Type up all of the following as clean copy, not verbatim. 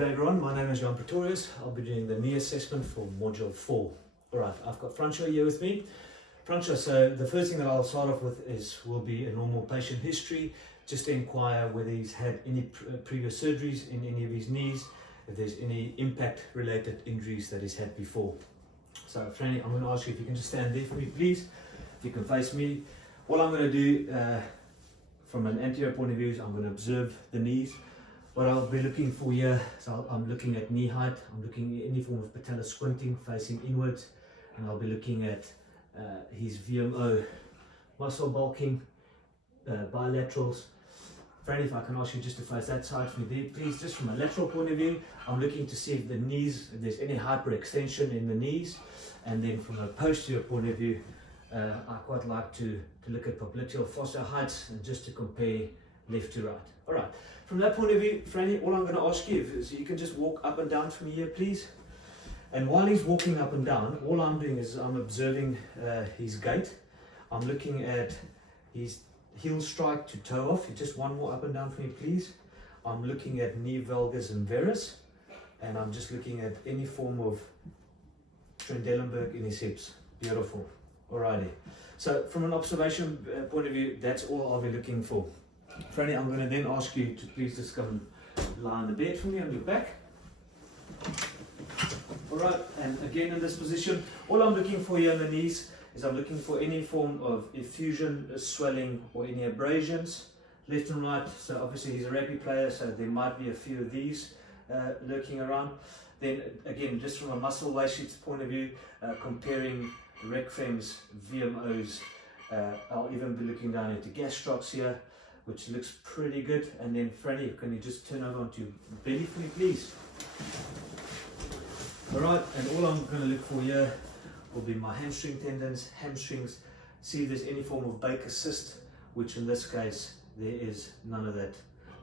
Good day everyone, my name is Jan Pretorius. I'll be doing the knee assessment for Module 4. Alright, I've got Francois here with me. Francois, so the first thing that I'll start off with will be a normal patient history, just to inquire whether he's had any previous surgeries in any of his knees, if there's any impact related injuries that he's had before. So Franny, I'm going to ask you if you can just stand there for me please, if you can face me. What I'm going to do from an anterior point of view is I'm going to observe the knees. What I'll be looking for here, so I'm looking at knee height, I'm looking at any form of patellar squinting facing inwards, and I'll be looking at his VMO, muscle bulking, bilaterals. Franny, if I can ask you just to face that side for me there, please, just from a lateral point of view, I'm looking to see if the knees, if there's any hyperextension in the knees, and then from a posterior point of view, I quite like to look at popliteal fossa heights and just to compare left to right. Alright, from that point of view, Franny, all I'm going to ask you is you can just walk up and down for me here, please. And while he's walking up and down, all I'm doing is I'm observing his gait. I'm looking at his heel strike to toe off. Just one more up and down for me, please. I'm looking at knee valgus and varus, and I'm just looking at any form of Trendelenburg in his hips. Beautiful. Alrighty. So from an observation point of view, that's all I'll be looking for. Franny, I'm going to then ask you to please just come lie on the bed for me on your back. Alright, and again in this position, all I'm looking for here on the knees is I'm looking for any form of effusion, swelling, or any abrasions, left and right. So obviously he's a rugby player, so there might be a few of these lurking around. Then again, just from a muscle waste sheets point of view, comparing rec fems, VMOs, I'll even be looking down into gastrocs here, which looks pretty good. And then Franny, can you just turn over onto your belly for me please? Alright, and all I'm going to look for here will be my hamstring tendons, hamstrings, see if there's any form of Baker's cyst, which in this case there is none of that.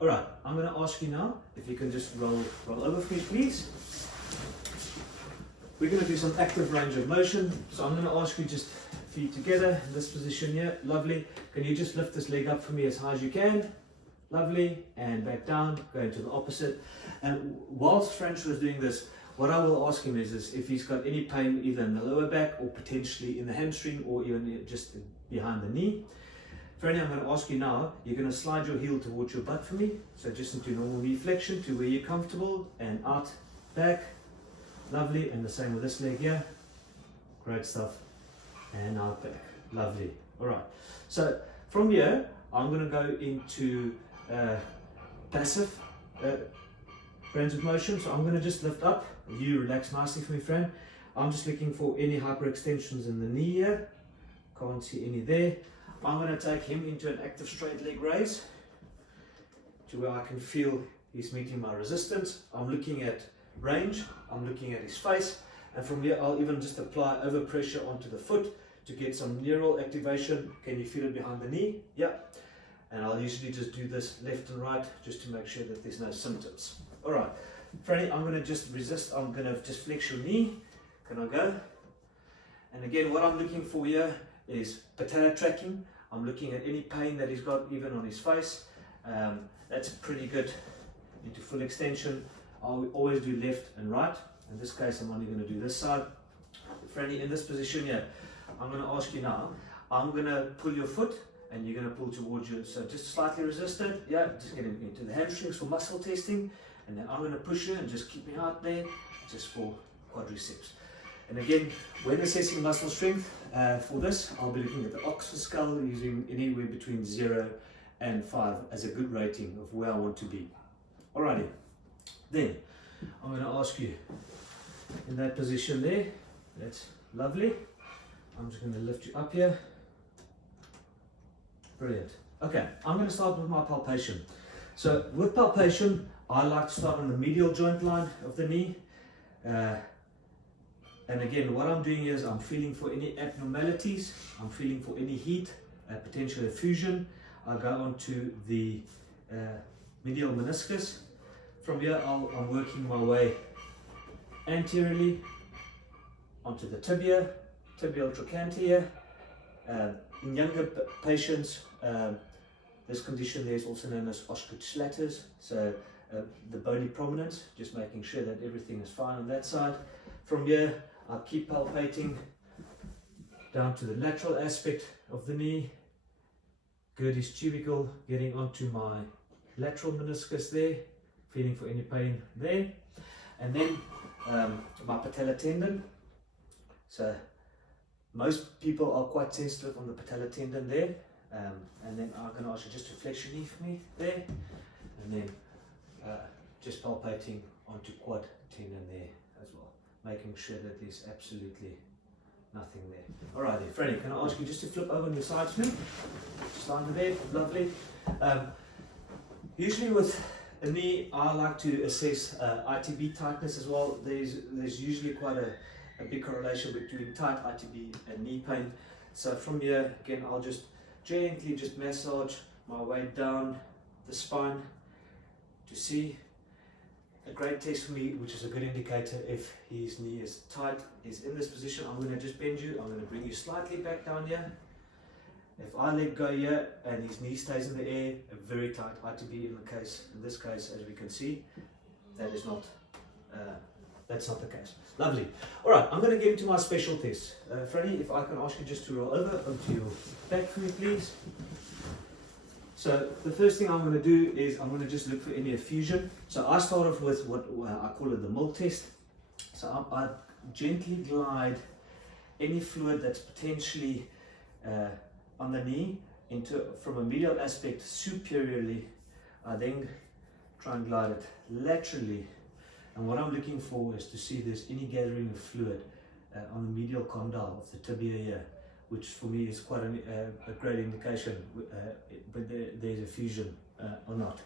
Alright, I'm going to ask you now if you can just roll over for me please. We're going to do some active range of motion, so I'm going to ask you just feet together in this position here. Lovely. Can you just lift this leg up for me as high as you can? Lovely. And back down, going to the opposite. And whilst Francois is doing this, what I will ask him is if he's got any pain either in the lower back or potentially in the hamstring or even just behind the knee. Franny, I'm going to ask you now, you're going to slide your heel towards your butt for me. So just into normal knee flexion to where you're comfortable, and out, back. Lovely. And the same with this leg here. Great stuff. And out back. Lovely. Alright, so from here I'm going to go into passive range of motion. So I'm going to just lift up. You relax nicely for me, Fran. I'm just looking for any hyperextensions in the knee here. Can't see any there. I'm going to take him into an active straight leg raise to where I can feel he's meeting my resistance. I'm looking at range, I'm looking at his face, and from here I'll even just apply over pressure onto the foot to get some neural activation. Can you feel it behind the knee? Yeah. And I'll usually just do this left and right just to make sure that there's no symptoms. Alright, Franny, I'm going to just resist. I'm going to just flex your knee. Can I go? And again, what I'm looking for here is patella tracking. I'm looking at any pain that he's got even on his face. That's pretty good into full extension. I'll always do left and right. In this case, I'm only going to do this side. Franny, in this position here, I'm going to ask you now, I'm going to pull your foot and you're going to pull towards you. So just slightly resist it. Yeah, just get into the hamstrings for muscle testing. And then I'm going to push you and just keep me out there just for quadriceps. And again, when assessing muscle strength for this, I'll be looking at the Oxford scale using anywhere between 0 and 5 as a good rating of where I want to be. Alrighty. Then I'm going to ask you in that position there. That's lovely. I'm just going to lift you up here. Brilliant. Okay, I'm going to start with my palpation. So with palpation, I like to start on the medial joint line of the knee. And again, what I'm doing is I'm feeling for any abnormalities. I'm feeling for any heat, potential effusion. I go onto the medial meniscus. From here, I'm working my way anteriorly onto the tibia, tibial trochanter. In younger patients, this condition there is also known as Osgood-Schlatter's. So the bony prominence, just making sure that everything is fine on that side. From here, I'll keep palpating down to the lateral aspect of the knee, Gerdy's tubercle, getting onto my lateral meniscus there, feeling for any pain there, and then my patella tendon. So most people are quite sensitive on the patella tendon there, and then I'm going to ask you just to flex your knee for me there, and then just palpating onto quad tendon there as well, making sure that there's absolutely nothing there. Alright then, Freddie, can I ask you just to flip over on your side for me? Just lying in bed, lovely. Usually with a knee, I like to assess ITB tightness as well. There's usually quite a big correlation between tight ITB and knee pain. So from here, again, I'll just gently just massage my way down the spine to see. A great test for me, which is a good indicator if his knee is tight, is in this position. I'm going to just bend you, I'm going to bring you slightly back down here. If I let go here and his knee stays in the air, a very tight ITB in this case, as we can see, that is not, that's not the case. Lovely. Alright, I'm going to get into my special test. Freddie, if I can ask you just to roll over onto your back for me, please. So the first thing I'm going to do is I'm going to just look for any effusion. So I start off with what I call it the Milk test. So I gently glide any fluid that's potentially on the knee from a medial aspect superiorly. I then try and glide it laterally, and what I'm looking for is to see if there's any gathering of fluid on the medial condyle of the tibia here, which for me is quite a great indication whether there's effusion or not.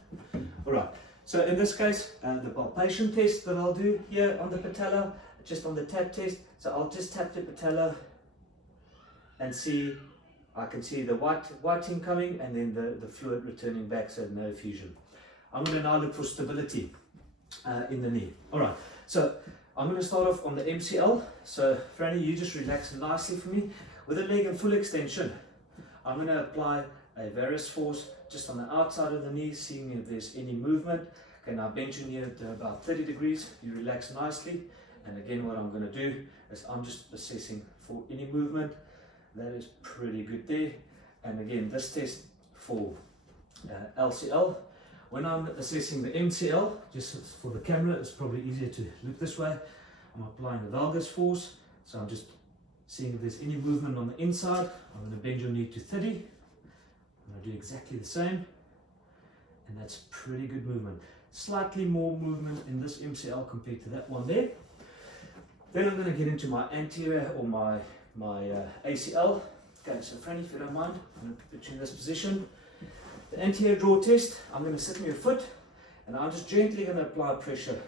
Alright, so in this case, the palpation test that I'll do here on the patella, just on the tap test, so I'll just tap the patella and see, I can see the whiting coming and then the fluid returning back, so no effusion. I'm going to now look for stability in the knee. Alright, so I'm going to start off on the MCL. So Franny, you just relax nicely for me. With the leg in full extension, I'm going to apply a varus force just on the outside of the knee, seeing if there's any movement. Okay, now bend your knee to about 30 degrees, you relax nicely, and again what I'm going to do is I'm just assessing for any movement. That is pretty good there. And again, this test for LCL, when I'm assessing the MCL, just for the camera, it's probably easier to look this way. I'm applying the valgus force, so I'm just seeing if there's any movement on the inside. I'm going to bend your knee to 30. I'm going to do exactly the same, and that's pretty good movement. Slightly more movement in this MCL compared to that one there. Then I'm going to get into my anterior or my ACL. Okay, so Franny, if you don't mind, I'm going to put you in this position. The anterior draw test, I'm going to sit on your foot, and I'm just gently going to apply pressure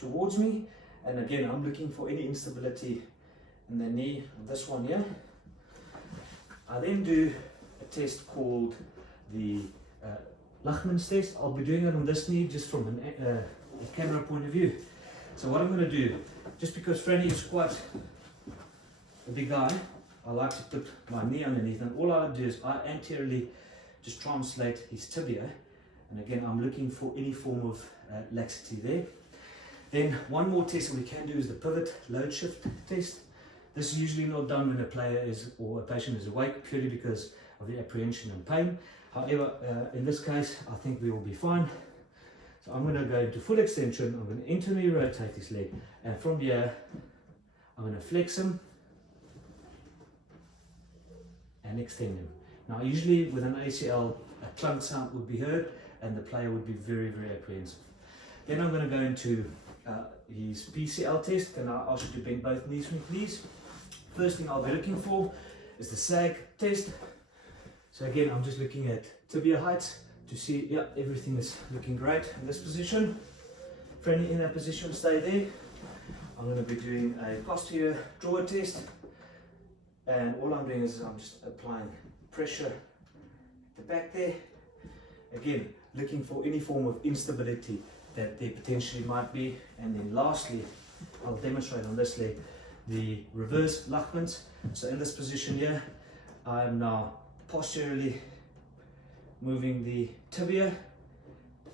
towards me, and again I'm looking for any instability in the knee, this one here. I then do a test called the Lachman's test. I'll be doing it on this knee just from a camera point of view. So what I'm going to do, just because Franny is quite a big guy, I like to put my knee underneath, and all I do is I anteriorly just translate his tibia, and again I'm looking for any form of laxity there. Then one more test that we can do is the pivot load shift test. This is usually not done when a player is or a patient is awake, purely because of the apprehension and pain. However, in this case, I think we will be fine. So I'm going to go into full extension. I'm going to internally rotate his leg, and from here, I'm going to flex him and extend him. Now, usually with an ACL, a clunk sound would be heard, and the player would be very, very apprehensive. Then I'm going to go into his PCL test. Can I ask you to bend both knees for me, please? First thing I'll be looking for is the sag test. So again, I'm just looking at tibia heights to see, yeah, everything is looking great in this position. Franny, in that position, stay there. I'm going to be doing a posterior drawer test, and all I'm doing is I'm just applying pressure at the back there. Again, looking for any form of instability that there potentially might be. And then lastly, I'll demonstrate on this leg the reverse Lachman's. So in this position here, I am now posteriorly moving the tibia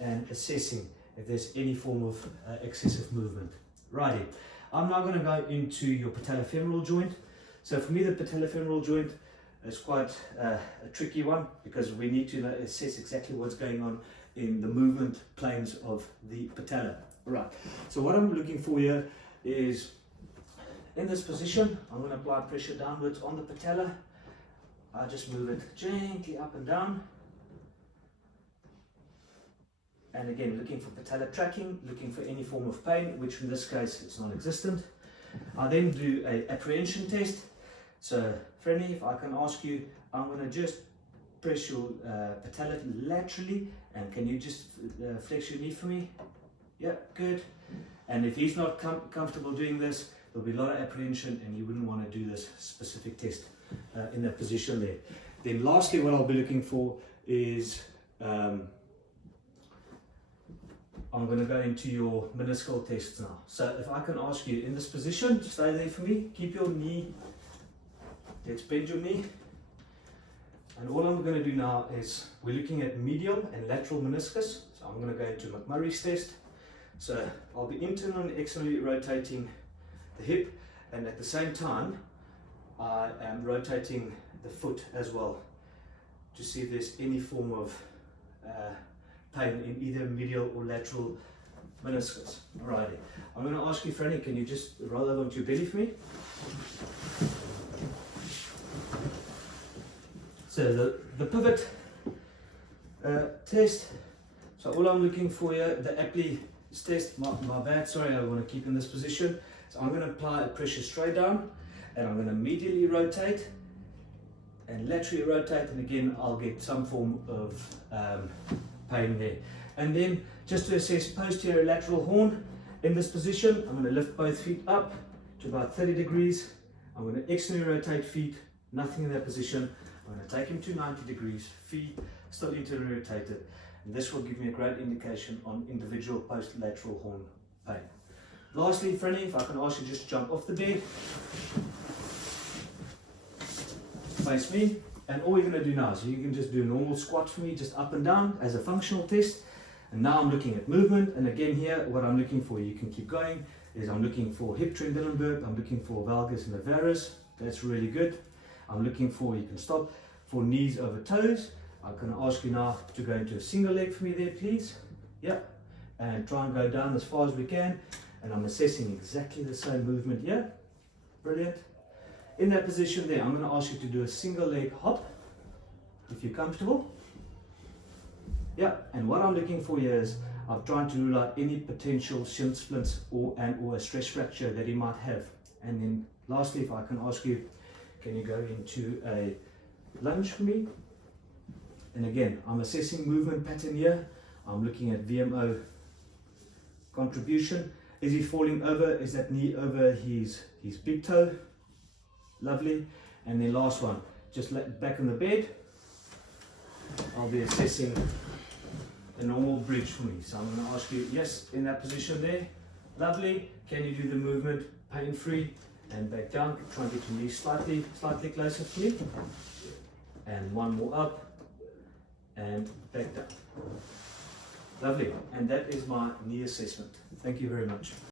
and assessing if there's any form of excessive movement. Righty, I'm now going to go into your patellofemoral joint. So for me, the patellofemoral joint is quite a tricky one because we need to assess exactly what's going on in the movement planes of the patella. Right, so what I'm looking for here is in this position, I'm going to apply pressure downwards on the patella. I just move it gently up and down. And again, looking for patella tracking, looking for any form of pain, which in this case it's non-existent. I then do an apprehension test. So, Franny, if I can ask you, I'm going to just press your patella laterally, and can you just flex your knee for me? Yeah, good. And if he's not comfortable doing this, there'll be a lot of apprehension, and you wouldn't want to do this specific test in that position there. Then lastly, what I'll be looking for is I'm going to go into your meniscal tests now. So if I can ask you in this position, stay there for me, keep your knee, let's bend your knee. And all I'm going to do now is we're looking at medial and lateral meniscus. So I'm going to go into McMurray's test. So I'll be internally and externally rotating the hip, and at the same time I am rotating the foot as well to see if there's any form of pain in either medial or lateral meniscus. Alrighty, I'm going to ask you, Franny, can you just roll over onto your belly for me? So the pivot test. So all I'm looking for here, the Apley test, my bad, sorry, I want to keep in this position. So I'm going to apply a pressure straight down, and I'm going to medially rotate and laterally rotate, and again I'll get some form of pain there. And then just to assess posterior lateral horn, in this position I'm going to lift both feet up to about 30 degrees. I'm going to externally rotate feet, nothing in that position. I'm going to take him to 90 degrees, feet still internally rotated, and this will give me a great indication on individual post-lateral horn pain. Lastly, Franny, if I can ask you just to jump off the bed, face me, and all you're going to do now is you can just do a normal squat for me, just up and down as a functional test. And now I'm looking at movement, and again here, what I'm looking for, you can keep going, is I'm looking for hip Trendelenburg, I'm looking for valgus levaris, that's really good. I'm looking for, you can stop, for knees over toes. I'm going to ask you now to go into a single leg for me there, please. Yep, and try and go down as far as we can. And I'm assessing exactly the same movement here. Brilliant. In that position there, I'm going to ask you to do a single leg hop, if you're comfortable. Yeah, and what I'm looking for here is I'm trying to rule out any potential shin splints or a stress fracture that he might have. And then lastly, if I can ask you, can you go into a lunge for me? And again, I'm assessing movement pattern here. I'm looking at VMO contribution. Is he falling over? Is that knee over his big toe? Lovely. And then last one, just back in the bed, I'll be assessing a normal bridge for me. So I'm going to ask you, yes, in that position there, lovely. Can you do the movement pain-free? And back down, try and get your knees slightly closer to me. And one more up, and back down. Lovely, and that is my knee assessment. Thank you very much.